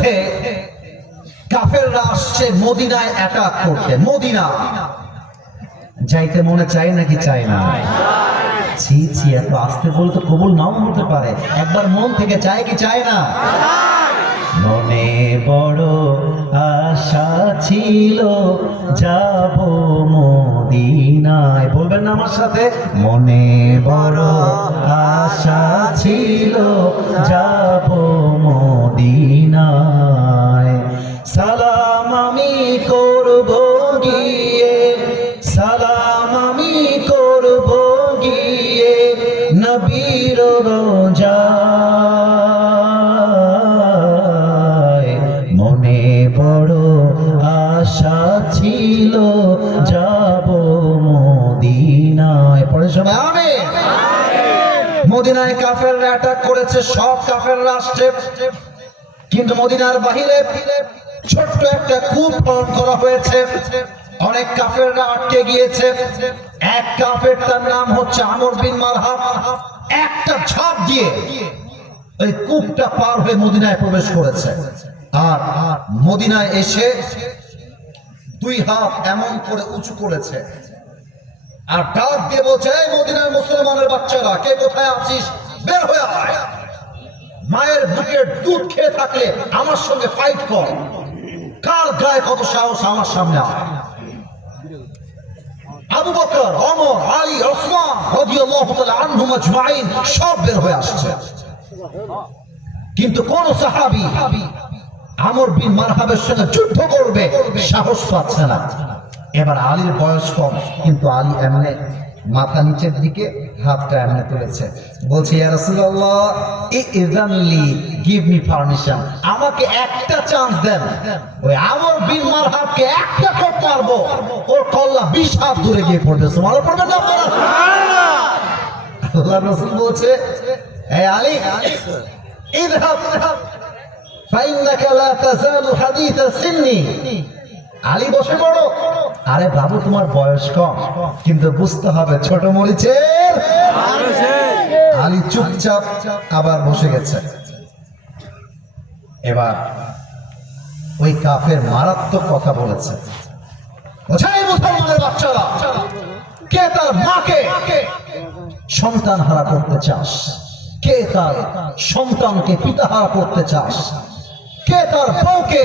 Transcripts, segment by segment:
যুদ্ধে কাফেররা আসছে মদিনায় অ্যাটাক করতে। মদিনা যাইতে মনে চায় নাকি চায় না? ছি ছি, এত আসতে বলে তো কবুল নাও হতে পারে। একবার মন থেকে চায় কি চায় না? মনে বড় আশা ছিল যাব মদিনায়। বলবেন না আমার সাথে? মনে বড় আশা ছিল যাব মদিনায়। সালাম আমি করব গিয়ে, সালাম আমি করব গিয়ে নবীর রোজায়। মনে বড় আশা ছিল যাব মদিনায়। পরে সময় আমি মদিনায় কাফেররা অ্যাটাক করেছে, সব কাফেররা আসছে, কিন্তু মদিনার বাহিরে ছোট্ট একটা কূপ খনন করা হয়েছে। অনেক কাফেররা আটকে গিয়েছে। এক কাফের, তার নাম হচ্ছে আমর বিন মারহাব, একটা ঝাঁপ দিয়ে ওই কূপটা পার হয়ে মদিনায় প্রবেশ করেছে। আর মদিনায় এসে দুই হাত এমন করে উঁচু করেছে আর ডাক দিয়ে বলছে, এই মদিনার মুসলমানের বাচ্চারা, কে কোথায় আছিস, বের হয়ে আয়। মায়ের বুকের দুধ খেয়ে থাকলে আমার সঙ্গে ফাইট কর, কার গায়ে কত সাহস, আমার সামনে আয়। আবু বকর, ওমর, আলী, ওসমান রাদিয়াল্লাহু তাআলা আনহুম আজমাইন সব বের হয়ে আসছে, কিন্তু কোন সাহাবী আমর বিন মারহাবের সঙ্গে যুদ্ধ করবে সাহস পাচ্ছে না। এবার আলীর বয়স কম, কিন্তু আলী এমনি মাথা নিচের দিকে, হাতটা এমনি তুলেছে, বলছে, ইয়া রাসূলুল্লাহ ইযআনলি, গিভ মি পারমিশন, আমাকে একটা চান্স দেন। ওই আমর বিন মারহাবকে একটা কোপ মারবো, ওর কল্লা 20 হাত দূরে গিয়ে পড়বে। সুবহানাল্লাহ পড়বেন না আপনারা? আল্লাহর রাসূল বলছে, হে আলী, ইযহাব ফাইন্নাকা লা তাযালু হাদীথা সিন্নি। আলী বসে পড়ো। আরে বাবু, তোমার বয়স কম, কিন্তু বুঝতে হবে ছোট মরিচের। আলী চুপচাপ আবার বসে গেছে। এবার ওই কাফের মারাত্মক কথা বলেছে, বোঝাই মুসলমানের বাচ্চারা, কে তার মাকে সন্তান হারা করতে চাস? কে তার সন্তানকে পিতাহারা করতে চাস? কে তার বউকে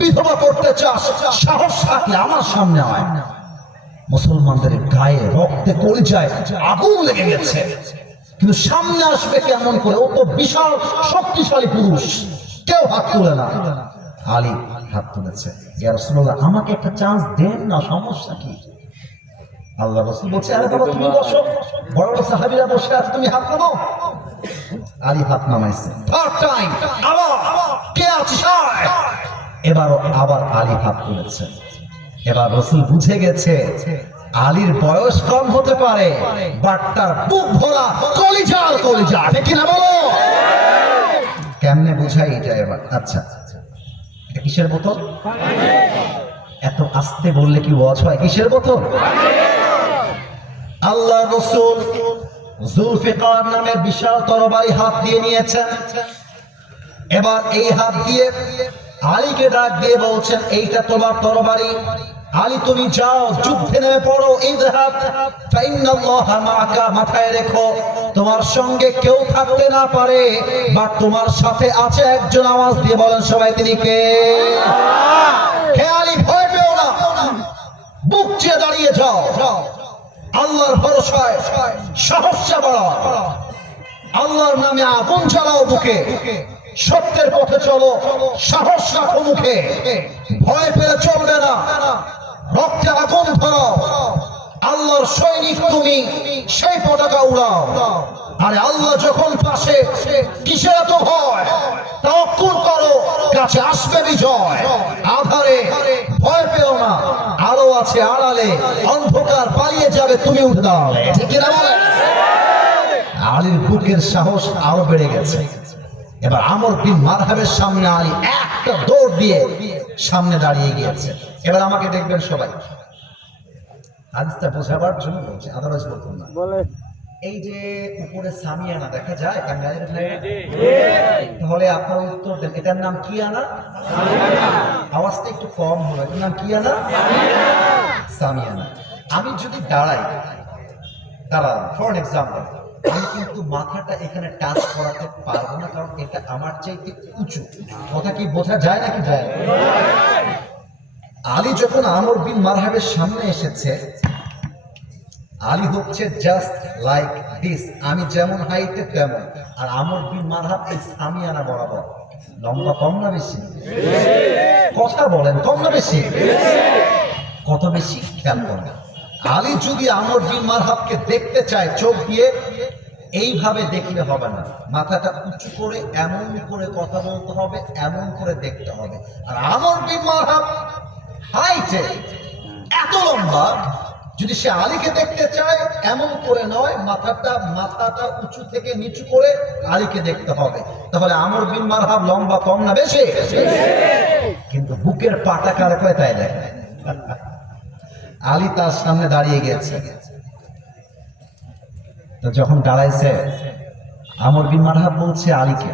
বিধবা করতে চাস? সাহস থাকলে আমার সামনে আয়। মুসলমানদের গায়ে রক্তে কলিজায় আগুন লেগে গেছে, কিন্তু সামনে আসবে কেমন করে? ও তো বিশাল শক্তিশালী পুরুষ, কেউ হাত তুলে না। আলী হাত তুলেছে, ইয়া রাসূলুল্লাহ আমাকে একটা চান্স দেন না, সমস্যা কি? আল্লাহ রাসূল বলছে, আরে বাবা তুমি বসো, বড় বড় সাহাবীরা বসে আছে, তুমি হাত নামাও। আলী হাত নামাইছে, থার্ড টাইম আবার, কে আছিস আয়। এবারও আবার আলী হাত তুলেছে। এবার রাসূল বুঝে গেছে আলীর বয়স কম হতে পারে, বাট তার বুক ভরা কলিজাল কলিজা, ঠিক না বলো? কেমনে বুঝাই এটা এবার? আচ্ছা, কিসের বোতল? এত আস্তে বললে কি ওয়াজ হয়? কিসের বোতল? আল্লাহ রাসূল জুলফিকার নামে বিশাল তরবারি হাত দিয়ে নিয়েছেন। এবার এই হাত দিয়ে আলীকে ডাক দিয়ে বলছেন, এইটা তোমার তরবারি, আলী তুমি যাও, যুদ্ধে নেমে পড়ো। ইযহাব ফাইন্নাল্লাহা মাআকা, মাথায় রেখো তোমার সঙ্গে কেউ থাকতে না পারে, বাট তোমার সাথে আছে একজন। আওয়াজ দিয়ে বলেন সবাই, তিনি কে? হে আলী, ভয় পেও না, বুক চেয়ে দাঁড়িয়ে যাও, আল্লাহর ভরসায় সাহস বাড়াও, আল্লাহর নামে আগুন জ্বালাও বুকে, সত্যের পথে চলো, সাহস রাখো মুখে, ভয় পেলে চলবে না, রক্তে আগুন ধরাও, আল্লাহর সৈনিক তুমি, সেই পতাকা উড়াও। আরে আল্লাহ যখন পাশে, কিসের এত ভয়? তাওয়াক্কুল করো, কাছে আসবে বিজয়। আধারে ভয় পেও না, আলো আছে আড়ালে, অন্ধকার পালিয়ে যাবে তুমি উঠে দাঁড়ালে, ঠিক না বলেন? আলীর বুকের সাহস আরো বেড়ে গেছে। এবার আমর বিন মারহাবের সামনে আলী একটা দৌড় দিয়ে সামনে দাঁড়িয়ে গিয়েছে। এবার আমাকে দেখবেন সবাই, হাদিসটা বোঝাবার জন্য বলছি, আদারওয়াইজ বলতাম না। এই যে উপরে সামিয়ানা দেখা যায় টাঙ্গাইলের তাহলে আপনার উত্তর দেন, এটার নাম কি আনা? আওয়াজটা একটু কম হলো, এটার নাম কি আনা? সামিয়ানা। আমি যদি দাঁড়ালাম ফর এক্সাম্পল, আমি কিন্তু মাথাটা এখানে টাচ করাতে পারবো না, কারণ এটা আমার চাইতে উঁচু। কথা কি বোঝা যায় নাকি যায়? আলী যখন আমর বিন মারহাবের সামনে এসেছে, আলী হচ্ছে জাস্ট লাইক দিস, আমি যেমন হাইটে তেমন, আর আমর বিন মারহাব এই সামিয়ানা বরাবর। লম্বা কম না বেশি? কথা বলেন, কম না বেশি? কত বেশি? খেয়াল করেন। আলী যদি আমর বিন মারহাবকে দেখতে চায়, চোখ দিয়ে এইভাবে দেখলে হবে না, মাথাটা উঁচু করে এমন করে কথা বলতে হবে, এমন করে দেখতে হবে। আর আমর বিন মারহাব হাইটে এত লম্বা, যদি সে আলীকে দেখতে চায় এমন করে নয়, মাথাটা উঁচু থেকে নিচু করে আলীকে দেখতে হবে। তাহলে আমর বিন মারহাব লম্বা কম না বেশি? কিন্তু বুকের পাটা কার কয় তাই দেখে। আলী তার সামনে দাঁড়িয়ে গেছে, তো যখন দাঁড়াইছে আমর বিন মারহাব বলছে আলীকে,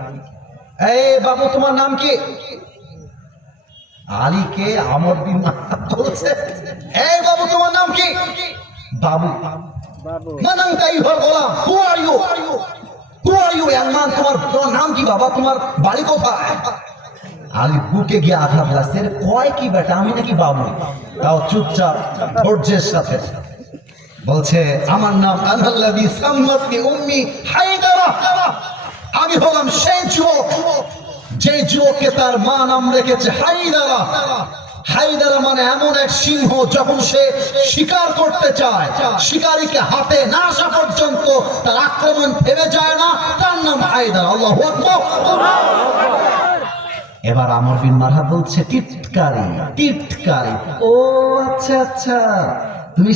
এই বাবু তোমার নাম কি? আলীকে আমর বিন মারহাব বলছে, এই বাবু তোমার নাম কি? বাবু। মানাংতা ইউর গোলাম, who are you? Who are you young man? তোমার নাম কি বাবা? তোমার বাড়ি কোথায়? আলী বুকে গিয়ে আঘাত লাগছে, কয় কি বেটা, আমি নাকি বাবু? তাও চুপচাপ ধৈর্যের সাথে বলছে, আমার নাম আনাল্লাযী সাম্মাতনি উম্মি হায়দারা, আমি হলাম সেই যুবক যে যুবককে তার মা নাম রেখেছে হায়দারা। হায়দারা মানে এমন এক সিংহ, যখন সে শিকার করতে চায়, শিকারীকে হাতে না আসা পর্যন্ত তার আক্রমণ থেমে যায় না, তার নাম হায়দারা। আল্লাহু আকবার। এবার আমর বিন মারহাব বলছে, টিটকারি। ও আচ্ছা আচ্ছা, তুমি